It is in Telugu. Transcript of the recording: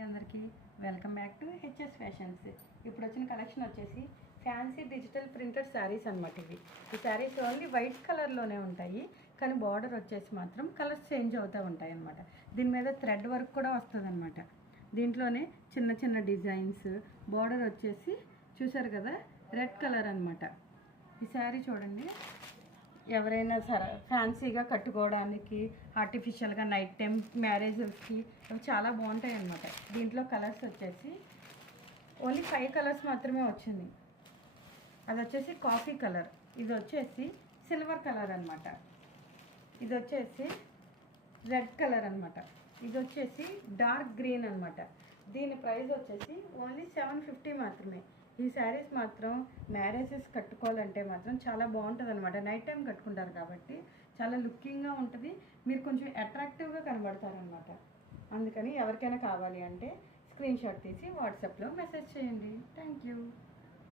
అందరికీ welcome back to HS fashions. ఇప్పుడు వచ్చిన కలెక్షన్ వచ్చేసి ఫ్యాన్సీ డిజిటల్ ప్రింటెడ్ శారీస్ అనమాట. ఈ శారీస్ ఓన్లీ వైట్ కలర్లోనే ఉంటాయి, కానీ బార్డర్ వచ్చేసి మాత్రం కలర్స్ చేంజ్ అవుతూ ఉంటాయి అన్నమాట. దీని మీద థ్రెడ్ వర్క్ కూడా వస్తుంది అనమాట. దీంట్లోనే చిన్న చిన్న డిజైన్స్, బార్డర్ వచ్చేసి చూసారు కదా రెడ్ కలర్ అనమాట. ఈ శారీ చూడండి, ఎవరైనా సరే ఫ్యాన్సీగా కట్టుకోవడానికి, ఆర్టిఫిషియల్గా నైట్ టైం మ్యారేజెస్కి అవి చాలా బాగుంటాయి అన్నమాట. దీంట్లో కలర్స్ వచ్చేసి ఓన్లీ 5 కలర్స్ మాత్రమే వచ్చింది. అది వచ్చేసి కాఫీ కలర్, ఇది వచ్చేసి సిల్వర్ కలర్ అనమాట, ఇది వచ్చేసి రెడ్ కలర్ అనమాట, ఇది వచ్చేసి డార్క్ గ్రీన్ అనమాట. దీని ప్రైస్ వచ్చేసి ఓన్లీ 750 మాత్రమే. ఈ శారీస్ మాత్రం మ్యారేజెస్ కట్టుకోవాలంటే మాత్రం చాలా బాగుంటుంది అనమాట. నైట్ టైం కట్టుకుంటారు కాబట్టి చాలా లుకింగ్గా ఉంటుంది, మీరు కొంచెం అట్రాక్టివ్గా కనబడతారనమాట. అందుకని ఎవరికైనా కావాలి అంటే స్క్రీన్ షాట్ తీసి వాట్సాప్లో మెసేజ్ చేయండి. Thank you.